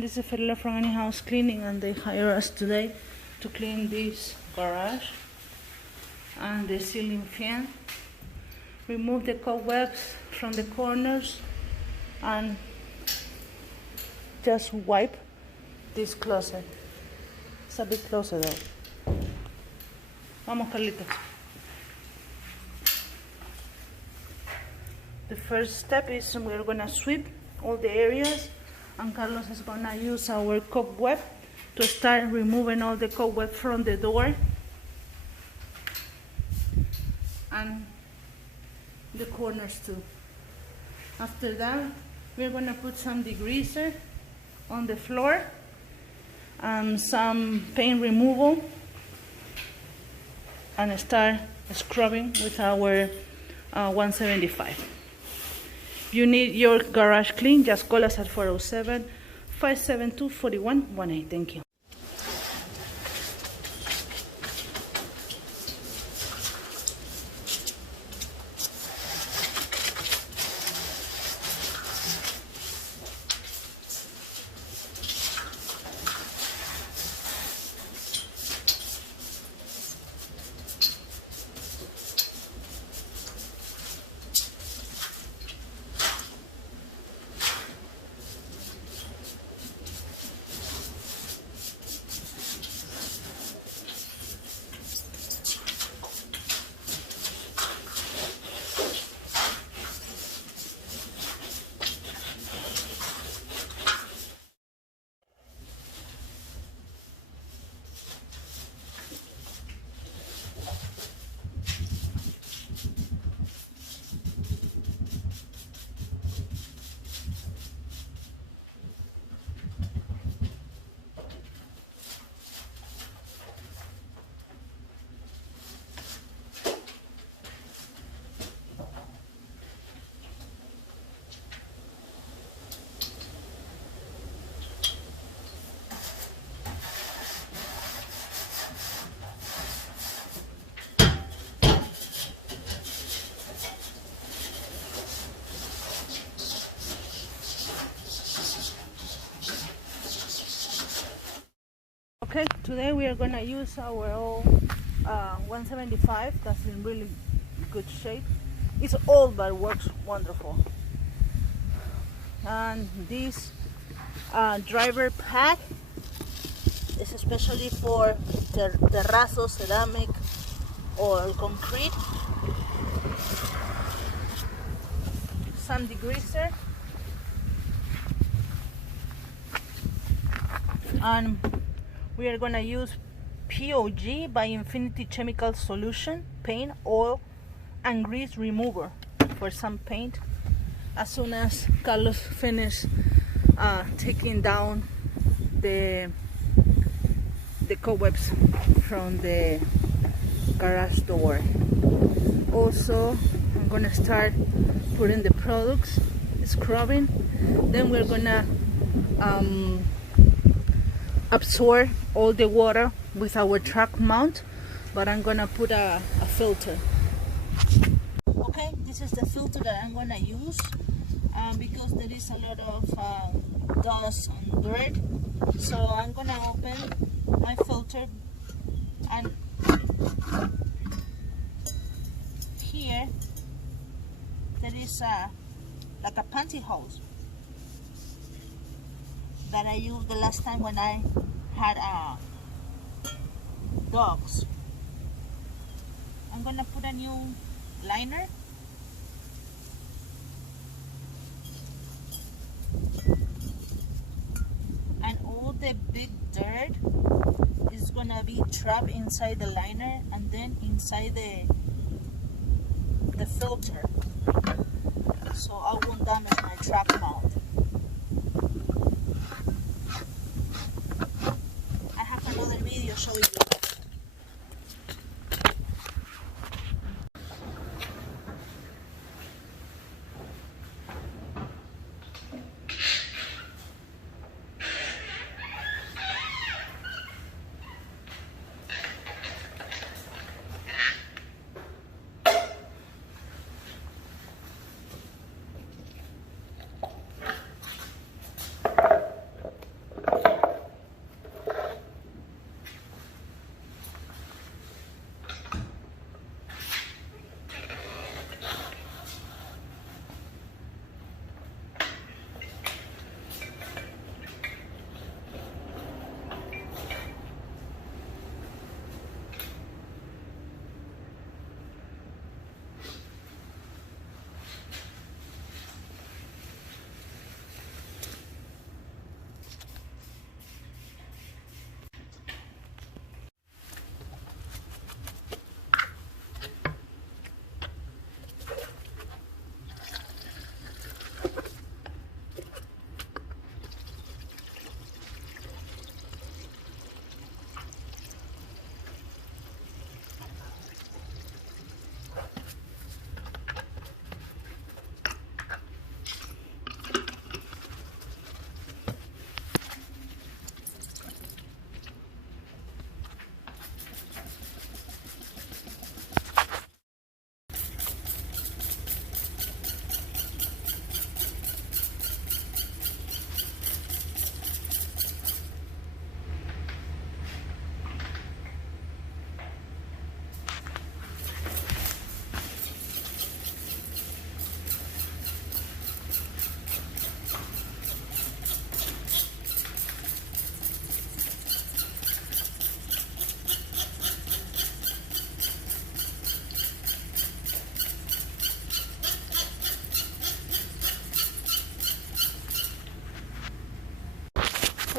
This is Ferreira from Any House Cleaning, and they hire us today to clean this garage and the ceiling fan. Remove the cobwebs from the corners and just wipe this closet. It's a bit closer though. Vamos, Carlitos. The first step is we're gonna sweep all the areas, and Carlos is gonna use our cobweb to start removing all the cobweb from the door and the corners too. After that, we're gonna put some degreaser on the floor and some paint removal and start scrubbing with our 175. If you need your garage clean, just call us at 407-572-4118. Thank you. Okay, today we are going to use our old 175 that's in really good shape. It's old but works wonderful. And this driver pack is especially for terrazzo, ceramic or concrete. Some degreaser and we are going to use POG by Infinity Chemical Solution, paint, oil, and grease remover for some paint. As soon as Carlos finishes taking down the cobwebs from the garage door. Also, I'm going to start putting the products, scrubbing. Then we're going to absorb all the water with our truck mount, but I'm gonna put a filter. Okay, this is the filter that I'm gonna use because there is a lot of dust and dirt, so I'm gonna open my filter, and here there is like a pantyhose that I used the last time when I had dogs. I'm gonna put a new liner. And all the big dirt is gonna be trapped inside the liner and then inside the filter, so I won't damage my truck mount. Another video showing you.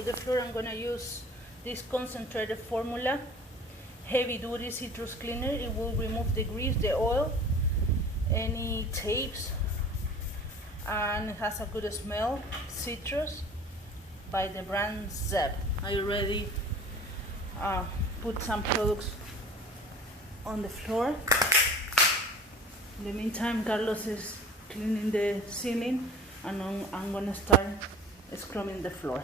for the floor, I'm gonna use this concentrated formula, heavy duty citrus cleaner. It will remove the grease, the oil, any tapes, and it has a good smell, citrus, by the brand Zeb. I already put some products on the floor. In the meantime, Carlos is cleaning the ceiling, and I'm gonna start scrubbing the floor.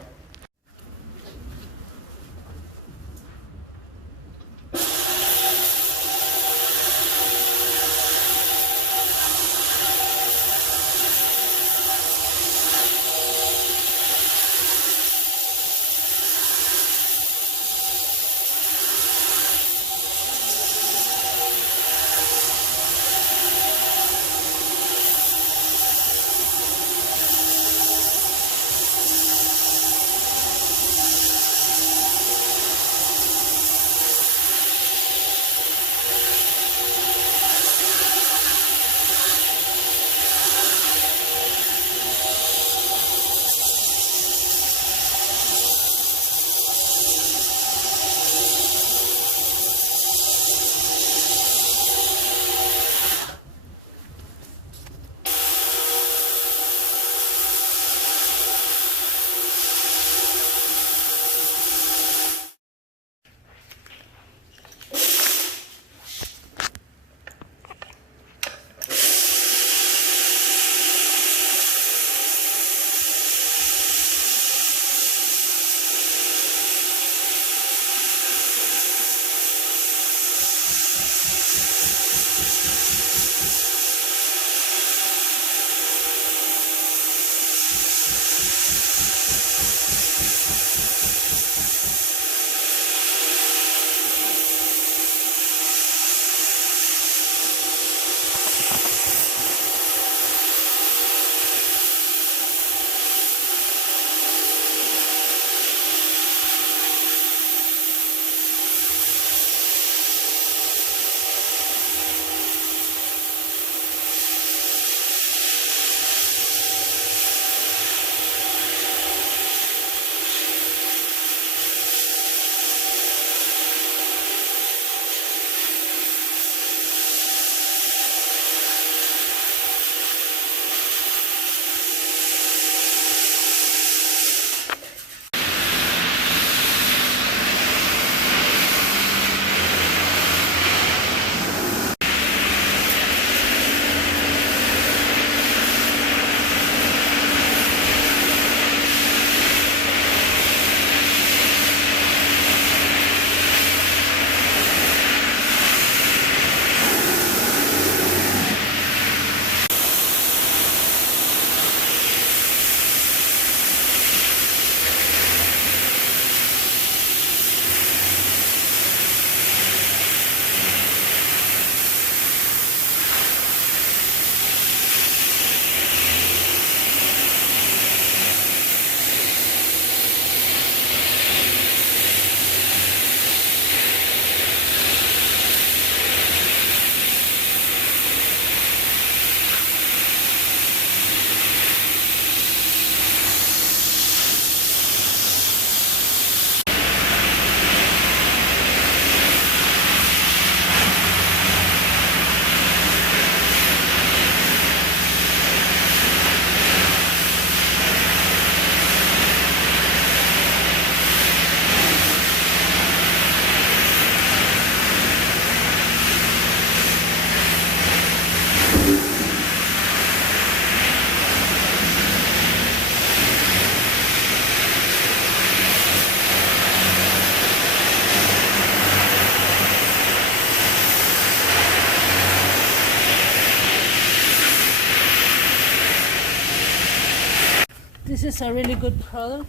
This is a really good product,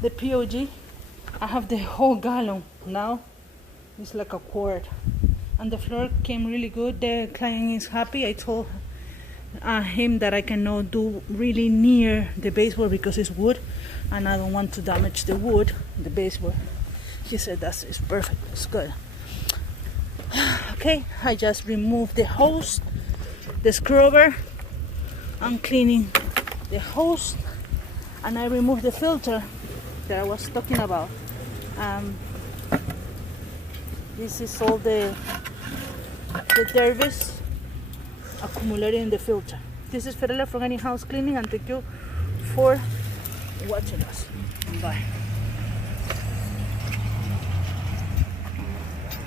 the POG. I have the whole gallon now. It's like a quart. And the floor came really good. The client is happy. I told him that I cannot do really near the baseboard because it's wood and I don't want to damage the wood, the baseboard. He said it's perfect, it's good. Okay, I just removed the hose, the scrubber. I'm cleaning the hose and I removed the filter that I was talking about. This is all the debris accumulated in the filter. This is Fidelia from Any House Cleaning, and thank you for watching us. Bye.